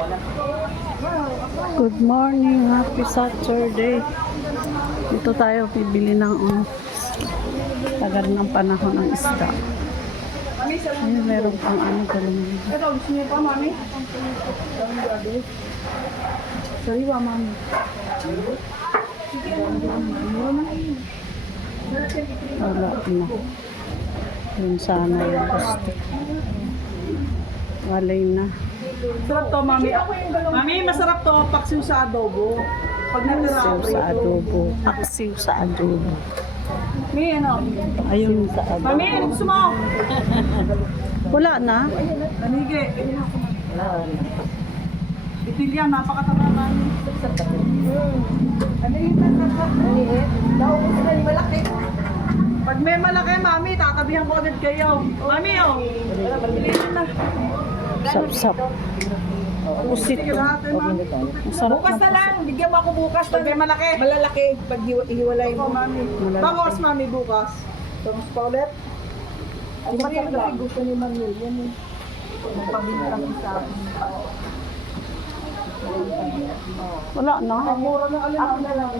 Good morning, happy Saturday. Dito tayo bibili ng tagal ng panahon ng isda. Ayun, meron pang galong. Ito, gusto niyo pa, mami? Sariwa, mami. Wala na. Yun sana yung gusto. Walay na. Sarap to, mami. Mami, masarap to. Paksiw sa adobo. Pag natira Paksiw sa adobo. Paksiw sa adobo. Mami, ano? Ayun sa adobo. Mami, ano gusto mo? Wala na. Tanige. Itilya, napakataba, mami. Ano yun? Naubos na yung malaki. Pag may malaki, mami, tatabihan ko agad kayo. Mami, oh. Bilisan na. Sap-sap. Pusit Sige to. natin, mami. Masarap Bukas na lang. Bigyan mo ako bukas. Pag may malaki. Malalaki. Pag ihiwalay mo. Mami. Bangos, mami, bukas. Bangos pa ulit. Ay, masarap. Gusto ni Mami. Yan eh. Magpabintang sa akin. Wala na. Mura na alam. Ako na lang.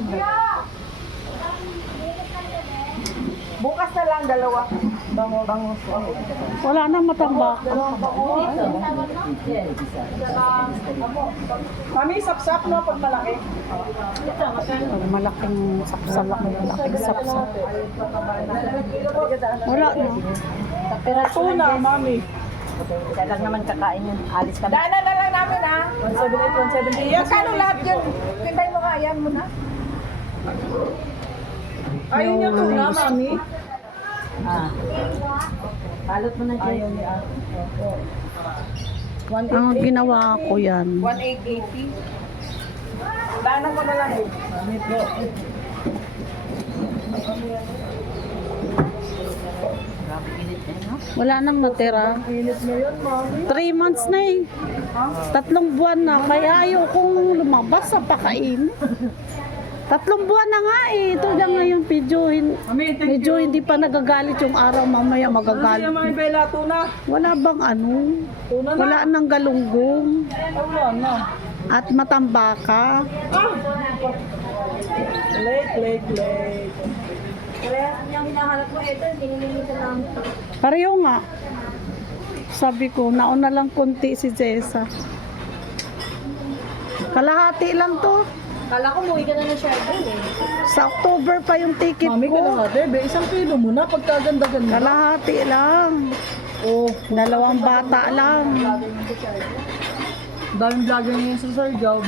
Bukas na lang, dalawa. Bangos. Wala na matambak. Mami, sapsap no pag malaki. Malaking sapsap. Malaking sapsap. Wala na. Tuna, mami. Kaya lang naman kakain yun. Alis kami. Daanan na lang namin ha. 178, 178. Yan, kano lahat yun? Pintay mo nga, yan mo na. Ayun yung tuna, mami. Ah. Palot mo na dyan. Ayun ni Ate. Ang ginawa ko yan. 1880. Daanan ko na lang eh. Mami po. Wala nang natira. Init mo yun, mami. 3 months na eh. 3 buwan na. Kaya ayokong lumabas sa pakain. 3 buwan na nga eh. Ito na nga yung video. Mami, thank Medyo you. hindi pa nagagalit yung araw. Mamaya Ano siya, magagalit. mami, Bella, tuna? Wala bang ano? Tuna na. Wala nang galunggong. Wala na. At matambaka. Ah! Late. Kaya yung hinahanap mo, ito, tinilinisan lang. Pareho nga. Sabi ko, nauna lang konti si Jessa. Kalahati lang to. Kala ko muwi ka na ng Sherbrooke eh. Sa October pa yung ticket Mami, ko. kalahati. Be, 1 kilo mo na. Pagkaganda-ganda. Kalahati lang. Oh, 2 bata lang. daming vlogger ngayon sa Sir Job.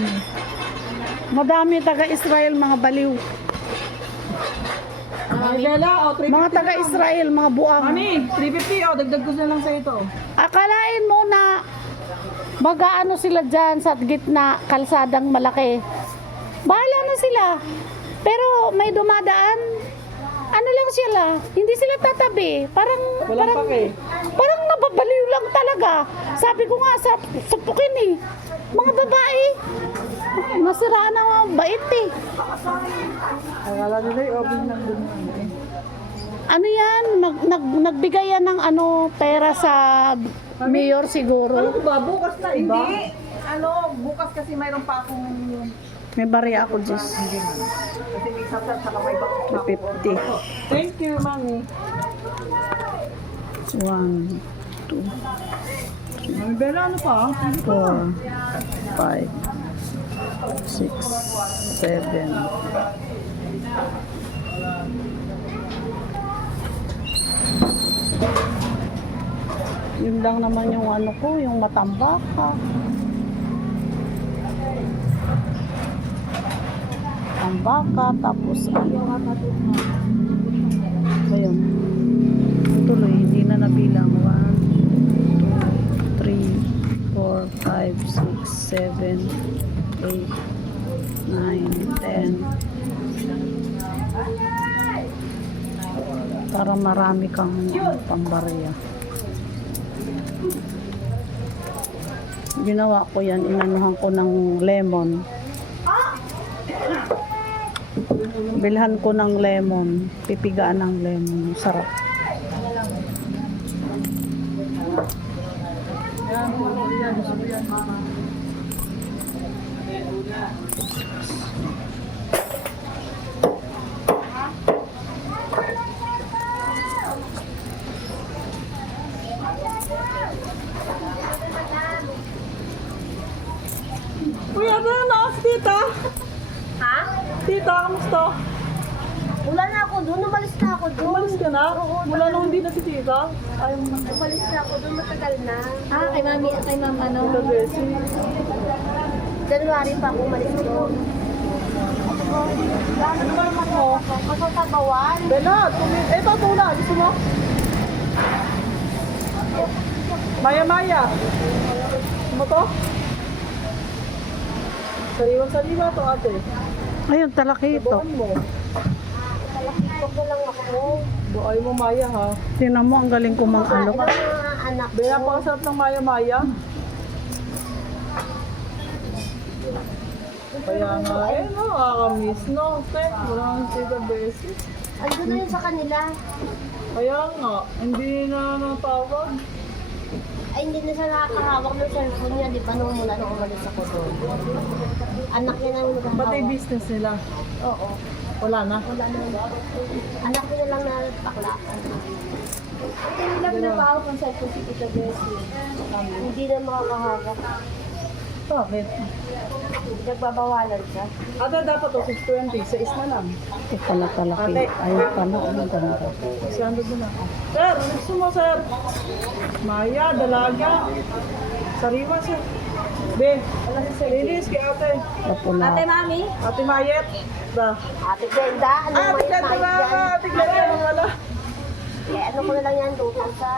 Madami taga-Israel, mga baliw. Mami, Bella, oh, 350. Mga taga-Israel, mga buang. Mami, 350. Oh, dagdag ko na lang sa ito. Akalain mo na mag-aano sila dyan sa gitna, kalsadang malaki. Bahala na sila. Pero may dumadaan. Ano lang sila, hindi sila tatabi. Parang nababaliw lang talaga. Sabi ko nga, sapukin eh. Mga babae. Nasiraan na mga bait eh. Akala nila yung oven lang dun. Ano yan? Nagbigay yan ng pera sa mayor siguro. Ano ba? Bukas na iba? Hindi. Bukas kasi mayroon pa akong... May barya ako, Jess. Kasi may sapsap sa kamay ba? 50. Thank you, Mami. 1, 2, Mami Bella, ano pa? 4, 5, 6, 7. Yun lang naman yung yung matambaka. Tambaka, tapos ayun. Tuloy, hindi na nabilang. 1, 2, 3, 4, 5, 6, 7, 8, 9, 10. Para marami kang pambarya. Ginawa ko yan, inanuhan ko ng lemon. Bilhan ko ng lemon, pipigaan ng lemon, sarap. Uy, ano na ako si tita? Ha? Tita, kamusta? Wala na ako doon. Umalis na ako doon. Umalis ka na? Oo, Mula nung hindi na si tita? Ayaw mo na. Umalis na ako doon. Matagal na. Ah, kay mami at kay mama no? Tita Bessie. January pa ako umalis doon. Ano ba naman mo? Kasatabawan. Bella, ito, tula. Gusto mo? Maya. Gusto mo to? Sariwa to ate. Ayun, talakito. Buwan mo. Talakipag na lang ako. Buhay mo Maya ha. Tingnan mo, ang galing Kain kumakalok. ng mga anak ko. Bella, pakasarap ng Maya. Kaya nga, nakakamiss, no? Wala nang Tita Bessie. Andun na yun sa kanila. Kaya nga, hindi na natawag. Ay, hindi na siya nakakahawak ng cellphone niya. Di ba nung mula nung umalis ako doon? Anak niya nang Pati naghahawak. business nila. Oo. Wala na. Wala na. Anak niya lang na paklakan. Hindi nila pinapahawak ng cellphone si Tita Bessie. Hindi na makakahawak. Bakit? Nagbabawalan siya. Ate, dapat to 620. Sa is na lang. Ito pala talaki. Ayun pala, ang ganda. 600 na lang. Sir, ano gusto mo, sir? Maya, dalaga. Sariwa, sir. Be, linis kay ate. Ito pula. Mami? Ate Mayet. Da. Ate Glenda, ano Ah, mo tignan yung ko na. yan? Tignan ko na wala. Eh, ano ko na lang yan, tutong sa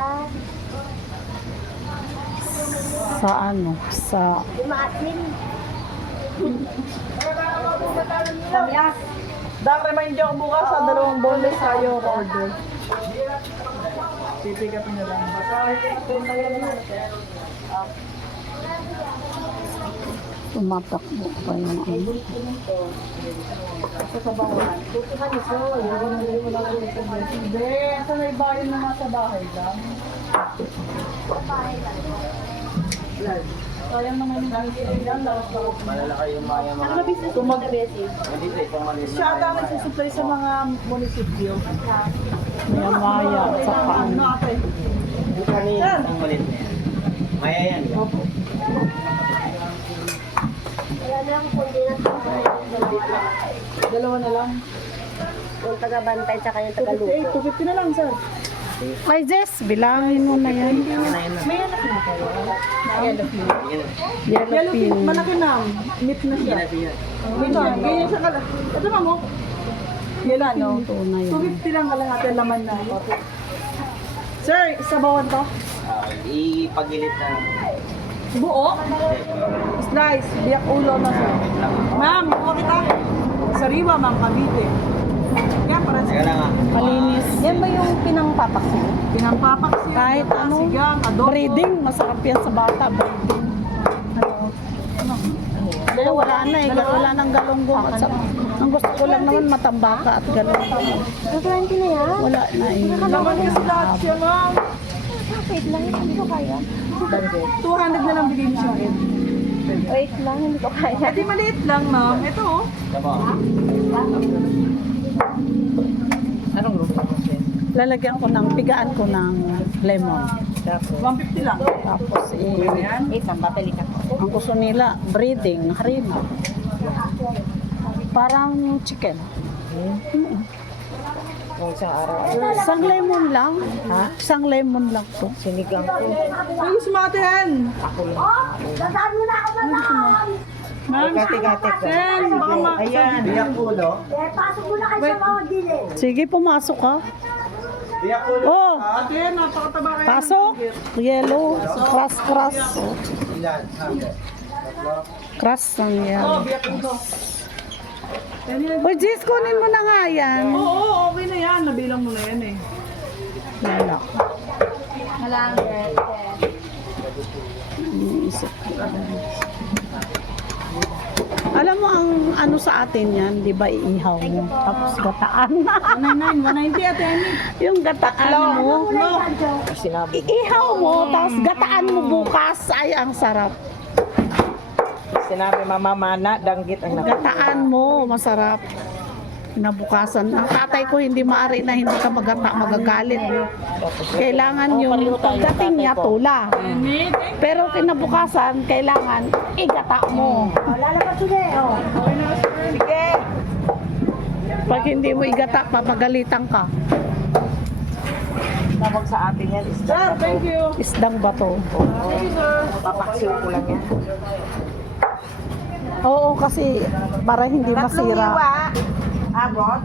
Sa ano? Sa... Maasin. Dang, remind niyo ako bukas sa 2 bonus tayo order. Pipick up na lang. Tumatakbo pa yung ano. Tutukan ni Sol. Hindi, sa may bayan na nasa bahay lang. Sayang naman yung business yan. Malalaki yung maya Ano ba business mo sa Bessie? Dito, itong maliit Siya ata ang nagsusupply sa mga munisipyo. Maya, sa paan. Ano ate? Kanina, ang maliit na yan. Maya yan. Wala na akong kundi na Dalawa na lang. yung taga-bantay tsaka yung taga-luto. 250 na lang, sir. Ay, Jess, bilangin mo na yan. May anak na kayo. Yellow pin. Yellow Yellow pin, pin. malaki na. Meat na siya. Ito, ganyan siya kala. Ito na mo. Yellow pin. Ito na yan. 250 lang kalahati laman na. Sir, sabawan to? Ipagilid na. Buo? Slice, biyak ulo na sir. Ma'am, buo kita. Sariwa, ma'am, Cavite. Yan, para Teka lang ah. Malinis. Yan ba yung pinangpapaksi? pinangpapaksi. Kahit ano, Sigang, adobo. breeding, masarap yan sa bata, breeding. Pero wala na eh, wala nang galunggong at saka, ang gusto ko lang naman matambaka at galunggong. 220 na yan? Wala na eh. Laman kasi lahat siya, ma'am. Wait lang, hindi ko kaya. 200 na lang bigay mo sa akin. Wait lang, hindi ko kaya. Eh di maliit lang, ma'am. Ito, oh. Diba? Anong lupa mo siya? Lalagyan ko ng, pigaan ko ng lemon. 150 lang. Tapos Isang batali ka. ang gusto nila, breeding, harina. Parang chicken. Isang araw. Isang lemon lang. Ha? Isang lemon lang to. Sinigang ko. Ay, gusto mo ate yan? Dadaan mo na ako, madam! Ma'am, Kati-kati ko. Sen, baka ma... Ayan. Biyak ulo. Eh, pasok mo na kayo sa mga gilid. Sige, pumasok ka. Biyak ulo. Oh, Ate, napakataba kayo. pasok. Yellow. Crush. Ilan? Crush ng Oh, yellow. biyak ulo. O, Jess, kunin mo na nga yan. Oo, okay na yan. Nabilang mo na yan eh. Wala. Halang. Iniisip ko. Alam mo ang ano sa atin yan, di ba iihaw mo? Tapos gataan. 199, 190 ate, Amy. Yung gataan mo, Sinabi. iihaw mo, tapos gataan mo bukas. Ay, ang sarap. Sinabi mamamana, danggit ang Gataan mo, masarap. Kinabukasan. Ang tatay ko hindi maari na hindi ka magagalit. Kailangan yung pagdating niya tula. Pero kinabukasan, kailangan igata mo. Sige. Pag hindi mo igata, papagalitan ka. Tawag sa atin yan. Sir, thank you. Isdang bato. Papaksiw ko lang yan. Oo, kasi para hindi masira. Abot.